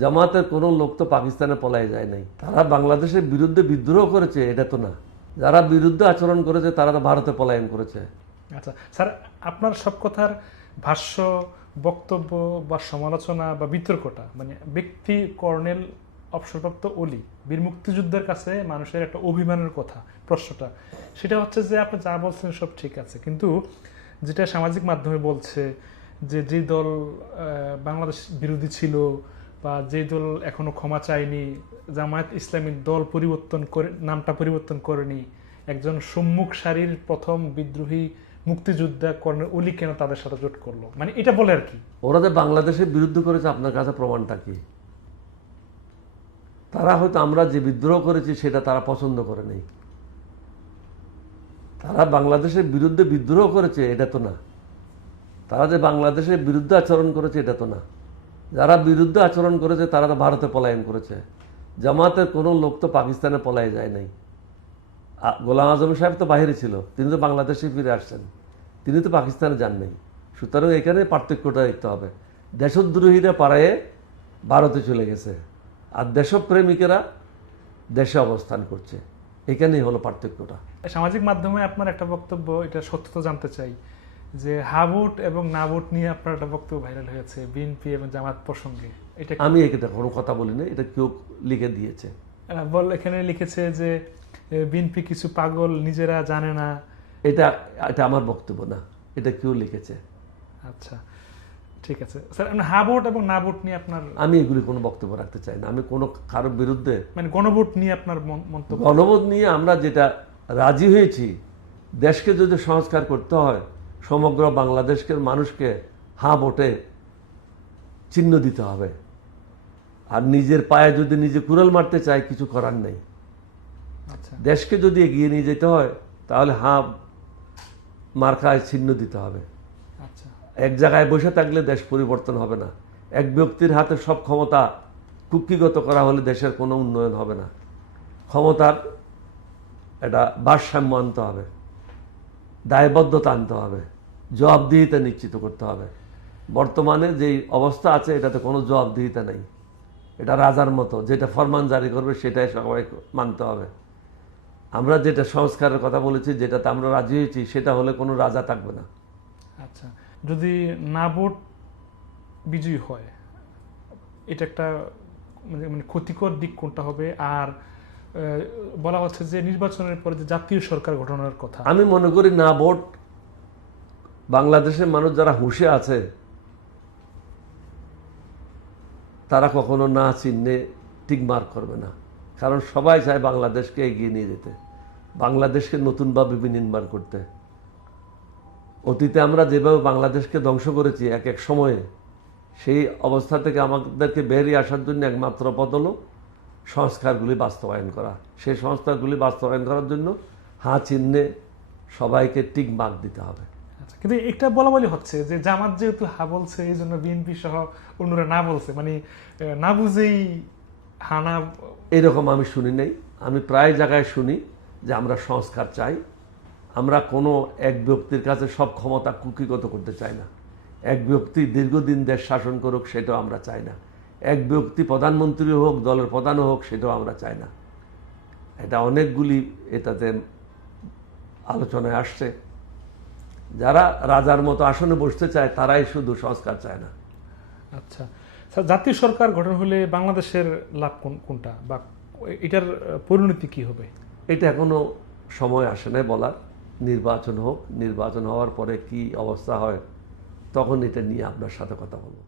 জামাতের কোনো লোক তো পাকিস্তানে পলায় যায় নাই। তারা বাংলাদেশের বিরুদ্ধে বিদ্রোহ করেছে, এটা তো না। যারা বিরুদ্ধে আচরণ করেছে, তারা তো ভারতে পলায়ন করেছে। আচ্ছা স্যার, আপনার সব কথার ভাষ্য, বক্তব্য বা সমালোচনা বা বিতর্কটা মানে ব্যক্তি কর্নেল অবসরপ্রাপ্ত অলি, বীর মুক্তিযুদ্ধের কাছে মানুষের একটা অভিমানের কথা, প্রশ্নটা। সেটা হচ্ছে যে আপনি যা বলছেন সব ঠিক আছে, কিন্তু যেটা সামাজিক মাধ্যমে বলছে যে যে দল বাংলাদেশ বিরোধী ছিল বা যে দল এখনও ক্ষমা চায়নি, জামায়াত ইসলামী দল পরিবর্তন করে, নামটা পরিবর্তন করেনি, একজন সম্মুখ সারির প্রথম বিদ্রোহী মুক্তিযোদ্ধা কর্নেল অলি কেন তাদের সাথে জোট করল? মানে এটা বলে আর কি। ওরা যে বাংলাদেশের বিরুদ্ধে করেছে, আপনার কাছে প্রমাণটা কি? তারা হয়তো আমরা যে বিদ্রোহ করেছি, সেটা তারা পছন্দ করে নেই। তারা বাংলাদেশের বিরুদ্ধে বিদ্রোহ করেছে, এটা তো না। তারা যে বাংলাদেশের বিরুদ্ধে আচরণ করেছে, এটা তো না। যারা বিরুদ্ধে আচরণ করেছে, তারা তো ভারতে পলায়ন করেছে। জামাতের কোনো লোক তো পাকিস্তানে পলায় যায় নাই। গোলাম আজম সাহেব তো বাহিরে ছিল, তিনি তো বাংলাদেশে ফিরে আসছেন। তিনি তো পাকিস্তানে যান নাই। সুতরাং এখানে পার্থক্যটা দেখতে হবে। দেশদ্রোহীরা পাড়ায় ভারতে চলে গেছে। আর দেশপ্রেমিকেরা দেশে অবস্থান করছে। এখানেই হলো পার্থক্যটা। সামাজিক মাধ্যমে আপনার একটা বক্তব্য, এটা সত্যতা জানতে চাই। যে হাবুট এবং নাবুট নিয়ে আপনার একটা বক্তব্য ভাইরাল হয়েছে বিএনপি এবং জামাত প্রসঙ্গে। এটা আমি এখানে কোনো কথা বলি না এটা কেউ লিখে দিয়েছে। বল এখানে লিখেছে যে বিএনপি কিছু পাগল নিজেরা জানে না। এটা এটা আমার বক্তব্য না এটা কেউ লিখেছে। আচ্ছা ঠিক আছে। স্যার আপনি হাবুট এবং নাবুট নিয়ে আপনার আমি এগুলি কোনো বক্তব্য রাখতে চাই না আমি কোনো কারোর বিরুদ্ধে মানে গণভোট নিয়ে আপনার মন- মন্তব্য গণবোধ নিয়ে আমরা যেটা রাজি হয়েছি দেশকে যদি সংস্কার করতে হয় সমগ্র বাংলাদেশকে মানুষকে হাঁ ভোটে চিহ্ন দিতে হবে। আর নিজের পায়ে যদি নিজে কুড়াল মারতে চায় কিছু করার নেই। আচ্ছা। দেশকে যদি এগিয়ে নিয়ে যেতে হয় তাহলে হাঁ মার্কায় চিহ্ন দিতে হবে। আচ্ছা। এক জায়গায় বসে থাকলে দেশ পরিবর্তন হবে না। এক ব্যক্তির হাতে সব ক্ষমতা কুক্ষিগত করা হলে দেশের কোনো উন্নয়ন হবে না। ক্ষমতার এটা ভারসাম্য আনতে হবে। দায়বদ্ধতা আনতে হবে। জবাবদিহিতা নিশ্চিত করতে হবে। বর্তমানে যেই অবস্থা আছে, এটাতে কোনো জবাবদিহিতা নেই। এটা রাজার মতো, যেটা ফরমান জারি করবে, সেটাই সবাই মানতে হবে। আমরা যেটা সংস্কারের কথা বলেছি, যেটাতে আমরা রাজি হয়েছি, সেটা হলে কোনো রাজা থাকবে না। আচ্ছা যদি না ভোট বিজয়ী হয়, এটা একটা মানে মানে ক্ষতিকর দিক কোনটা হবে? আর বলা হচ্ছে যে নির্বাচনের পরে যে জাতীয় সরকার গঠনের কথা। আমি মনে করি না ভোট বাংলাদেশের মানুষ যারা হুঁশে আছে, তারা কখনো না চিহ্নে টিক মার্ক করবে না। কারণ সবাই চায় বাংলাদেশকে এগিয়ে নিয়ে যেতে। বাংলাদেশকে নতুনভাবে বিনির্মাণ করতে। অতীতে আমরা যেভাবে বাংলাদেশকে ধ্বংস করেছি এক এক সময়ে, সেই অবস্থা থেকে আমাদেরকে বেরিয়ে আসার জন্য একমাত্র পথ হলো সংস্কারগুলি বাস্তবায়ন করা। সেই সংস্কারগুলি বাস্তবায়ন করার জন্য হাঁ চিহ্নে সবাইকে টিক মার্ক দিতে হবে। আচ্ছা, কিন্তু একটা বলা বলি হচ্ছে যে জামাত যেহেতু হা বলছে এই জন্য বিএনপি সহ অন্যরা না বলছে। মানে না বুঝেই হানা এরকম আমি শুনি নাই। আমি প্রায় জায়গায় শুনি যে আমরা সংস্কার চাই। আমরা কোনো এক ব্যক্তির কাছে সব ক্ষমতা কুকিগত করতে চাই না। এক ব্যক্তি দীর্ঘদিন দেশ শাসন করুক সেটাও আমরা চাই না। এক ব্যক্তি প্রধানমন্ত্রী হোক দলের প্রধানও হোক সেটাও আমরা চাই না। এটা অনেকগুলি এটাতে আলোচনায় আসছে। যারা রাজার মতো আসনে বসতে চায় তারাই শুধু সংস্কার চায় না। আচ্ছা। স্যার জাতীয় সরকার গঠন হলে বাংলাদেশের লাভ কোন- কোনটা? বা এটার পরিণতি কি হবে? এটা এখনও সময় আসে নাই বলার। নির্বাচন হোক নির্বাচন হওয়ার পরে কি অবস্থা হয় তখন এটা নিয়ে আপনার সাথে কথা বলব।